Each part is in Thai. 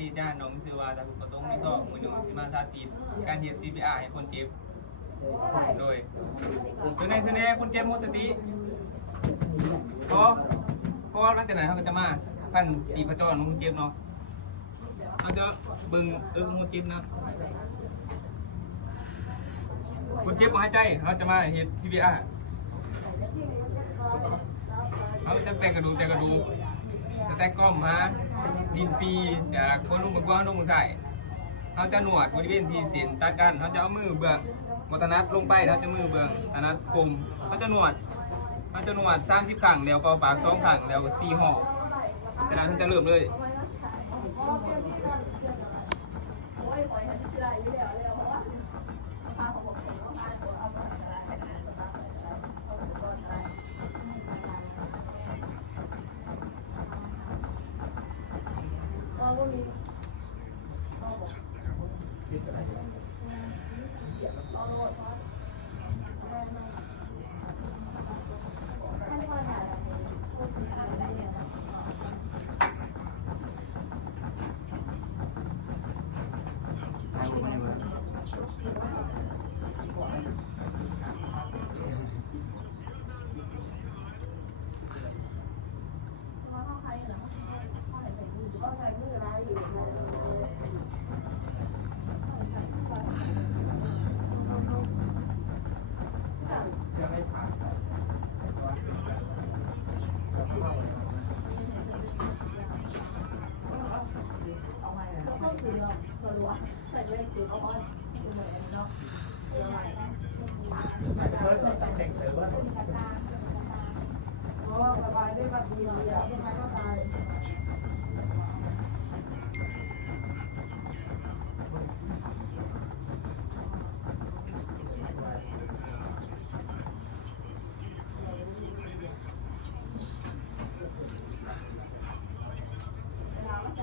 ดีจ้าน้องชื่อว่าตาบุกประตงมีก็มือหนึ่งที่มาสาธิตการเฮ็ด CPR ให้คนเจ็บโดยส่วนในคนเจ็บหมดสติเพราะหลังจากนั้นเขาก็จะมาฟังสีประจรของคนเจ็บเนาะเขาจะเบิ่งคนเจ็บนะคนเจ็บของหายใจเขาจะมาเฮ็ด CPR เขาจะแปะกระดูกแต่ก้อมฮะดินปีจากคนนุ่มมือกว้างนุ่มมือใส่เขาจะหนวดบริเวณที่เส้นตัดกันเขาจะเอามือเบื้องมัตนัดลงไปเขาจะมือเบื้องตนัดกลมเขาจะหนวด30 ครั้งแล้วเป่าปาก2 ครั้งแล้วก็4 ห่อจากนั้นเขาจะเริ่มเลย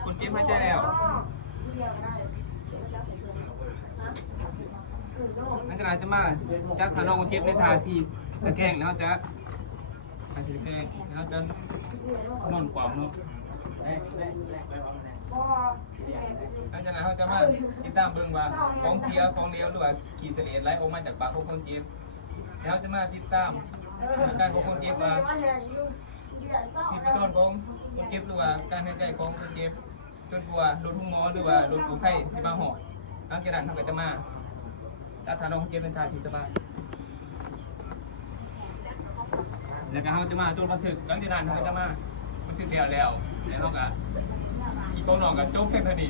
คนเจ็บหายใจแล้วหลังจากนั้นจะมาจับขาน้องคนเจ็บในท่าที่ตะแคงแล้วจะตะแคงแล้วจะนอนขวางเนาะหลังจากนั้นเขาจะมาติดตามเบิ่งว่าของเสียของเหลวหรือว่าขี้เสลดไหลออกมาจากปากของคนเจ็บแล้วจะมาติดตามอาการของคนเจ็บว่าชีพจรของคนเจ็บหรือว่าการหายใจของคนเจ็บจนกว่ารถหุ้มหมอหรือว่ารถกู้ภัยที่มาห่อหลังจากนั้นเขาก็จะมาจัดทาน้องคนเจ็บเป็นท่าที่สบายแล้วก็เขาจะมาจดบันทึกหลังจากนั้นเขาจะมาบันทึกแล้วเขาก็ที่กองนอนกับโจ๊กเพ่งพอดี